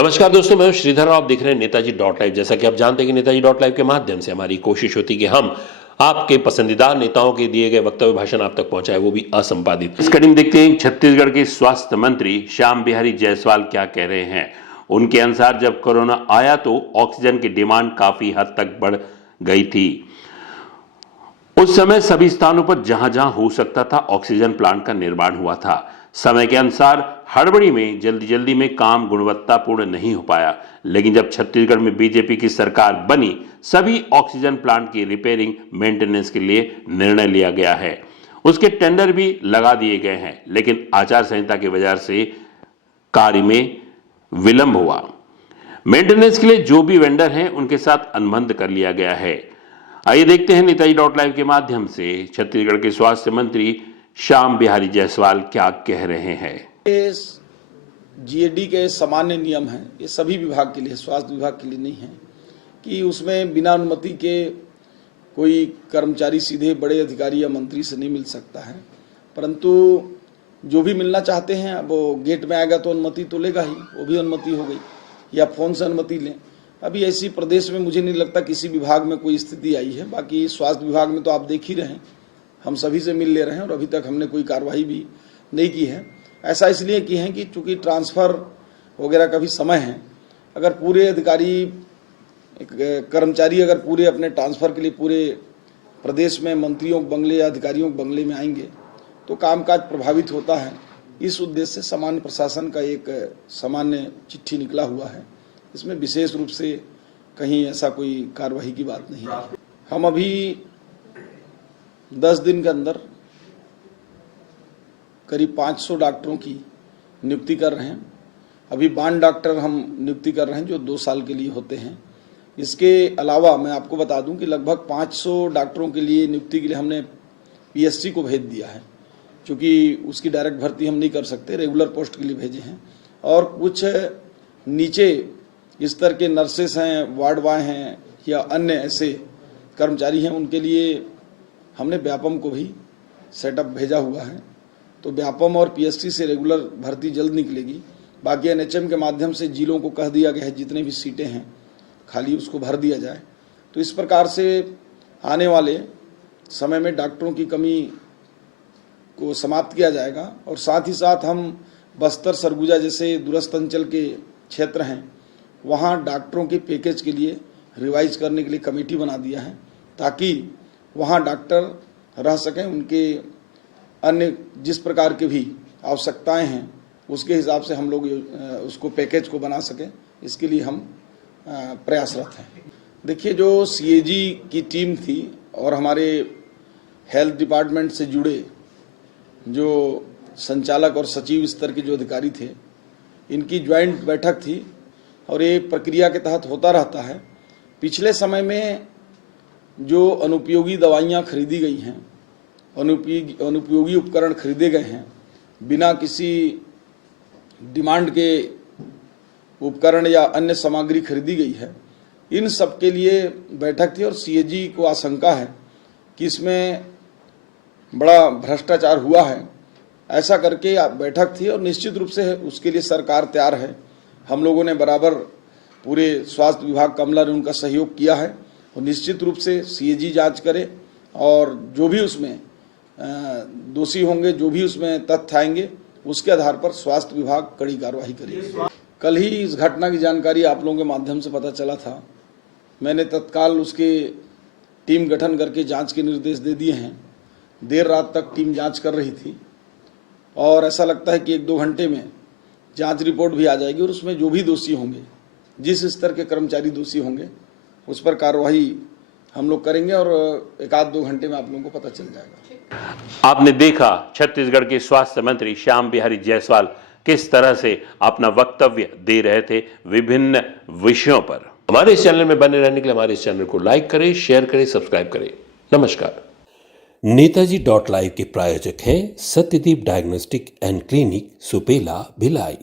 नमस्कार दोस्तों, मैं हूं श्रीधर और आप देख रहे हैं नेताजी डॉट लाइव। जैसा कि आप जानते हैं कि नेताजी डॉट लाइव के माध्यम से हमारी कोशिश होती है कि हम आपके पसंदीदा नेताओं के दिए गए वक्तव्य भाषण आप तक पहुंचाए, वो भी असंपादित। इस कड़ी में देखते हैं छत्तीसगढ़ के स्वास्थ्य मंत्री श्याम बिहारी जायसवाल क्या कह रहे हैं। उनके अनुसार जब कोरोना आया तो ऑक्सीजन की डिमांड काफी हद तक बढ़ गई थी। उस समय सभी स्थानों पर जहां जहां हो सकता था ऑक्सीजन प्लांट का निर्माण हुआ था। समय के अनुसार हड़बड़ी में जल्दी में काम गुणवत्तापूर्ण नहीं हो पाया, लेकिन जब छत्तीसगढ़ में बीजेपी की सरकार बनी सभी ऑक्सीजन प्लांट की रिपेयरिंग मेंटेनेंस के लिए निर्णय लिया गया है। उसके टेंडर भी लगा दिए गए हैं, लेकिन आचार संहिता की वजह से कार्य में विलंब हुआ। मेंटेनेंस के लिए जो भी वेंडर हैं उनके साथ अनुबंध कर लिया गया है। आइए देखते हैं नेताजी डॉट लाइव के माध्यम से छत्तीसगढ़ के स्वास्थ्य मंत्री श्याम बिहारी जायसवाल क्या कह रहे हैं। जीएडी के सामान्य नियम हैं, ये सभी विभाग के लिए, स्वास्थ्य विभाग के लिए नहीं है कि उसमें बिना अनुमति के कोई कर्मचारी सीधे बड़े अधिकारी या मंत्री से नहीं मिल सकता है। परंतु जो भी मिलना चाहते हैं, अब वो गेट में आएगा तो अनुमति तो लेगा ही, वो भी अनुमति हो गई, या फोन से अनुमति लें। अभी ऐसी प्रदेश में मुझे नहीं लगता किसी विभाग में कोई स्थिति आई है। बाकी स्वास्थ्य विभाग में तो आप देख ही रहे हैं, हम सभी से मिल ले रहे हैं और अभी तक हमने कोई कार्रवाई भी नहीं की है। ऐसा इसलिए की है कि चूंकि ट्रांसफ़र वगैरह का भी समय है। अगर पूरे अधिकारी कर्मचारी अगर पूरे अपने ट्रांसफ़र के लिए पूरे प्रदेश में मंत्रियों के बंगले या अधिकारियों के बंगले में आएंगे तो कामकाज प्रभावित होता है। इस उद्देश्य से सामान्य प्रशासन का एक सामान्य चिट्ठी निकला हुआ है। इसमें विशेष रूप से कहीं ऐसा कोई कार्रवाई की बात नहीं है। हम अभी 10 दिन के अंदर करीब 500 डॉक्टरों की नियुक्ति कर रहे हैं। अभी बांड डॉक्टर हम नियुक्ति कर रहे हैं जो 2 साल के लिए होते हैं। इसके अलावा मैं आपको बता दूं कि लगभग 500 डॉक्टरों के लिए नियुक्ति के लिए हमने पीएससी को भेज दिया है, क्योंकि उसकी डायरेक्ट भर्ती हम नहीं कर सकते, रेगुलर पोस्ट के लिए भेजे हैं। और कुछ नीचे स्तर के नर्सेस हैं, वार्ड बॉय हैं या अन्य ऐसे कर्मचारी हैं, उनके लिए हमने व्यापम को भी सेटअप भेजा हुआ है। तो व्यापम और पीएससी से रेगुलर भर्ती जल्द निकलेगी। बाकी एनएचएम के माध्यम से जिलों को कह दिया गया है जितने भी सीटें हैं खाली उसको भर दिया जाए। तो इस प्रकार से आने वाले समय में डॉक्टरों की कमी को समाप्त किया जाएगा। और साथ ही साथ हम बस्तर, सरगुजा जैसे दूरस्थ अंचल के क्षेत्र हैं, वहाँ डॉक्टरों के पैकेज के लिए रिवाइज करने के लिए कमेटी बना दिया है, ताकि वहाँ डॉक्टर रह सकें। उनके अन्य जिस प्रकार के भी आवश्यकताएं हैं उसके हिसाब से हम लोग उसको पैकेज को बना सकें, इसके लिए हम प्रयासरत हैं। देखिए, जो सीएजी की टीम थी और हमारे हेल्थ डिपार्टमेंट से जुड़े जो संचालक और सचिव स्तर के जो अधिकारी थे, इनकी ज्वाइंट बैठक थी और ये प्रक्रिया के तहत होता रहता है। पिछले समय में जो अनुपयोगी दवाइयाँ खरीदी गई हैं, अनुपयोगी उपकरण खरीदे गए हैं, बिना किसी डिमांड के उपकरण या अन्य सामग्री खरीदी गई है, इन सब के लिए बैठक थी। और सीएजी को आशंका है कि इसमें बड़ा भ्रष्टाचार हुआ है, ऐसा करके बैठक थी। और निश्चित रूप से उसके लिए सरकार तैयार है। हम लोगों ने बराबर पूरे स्वास्थ्य विभाग का अमला ने उनका सहयोग किया है और निश्चित रूप से सीएजी जांच करे और जो भी उसमें दोषी होंगे, जो भी उसमें तथ्य आएंगे, उसके आधार पर स्वास्थ्य विभाग कड़ी कार्रवाई करेगा। कल ही इस घटना की जानकारी आप लोगों के माध्यम से पता चला था। मैंने तत्काल उसके टीम गठन करके जांच के निर्देश दे दिए हैं। देर रात तक टीम जांच कर रही थी और ऐसा लगता है कि 1-2 घंटे में जांच रिपोर्ट भी आ जाएगी और उसमें जो भी दोषी होंगे, जिस स्तर के कर्मचारी दोषी होंगे, उस पर कार्रवाई हम लोग करेंगे और 1-2 घंटे में आप लोगों को पता चल जाएगा। आपने देखा छत्तीसगढ़ के स्वास्थ्य मंत्री श्याम बिहारी जायसवाल किस तरह से अपना वक्तव्य दे रहे थे विभिन्न विषयों पर। हमारे इस चैनल में बने रहने के लिए हमारे इस चैनल को लाइक करें, शेयर करें, सब्सक्राइब करें। नमस्कार। नेताजी डॉट लाइव के प्रायोजक हैं Satyadeep diagnostic and clinic, Supela, Bhilai.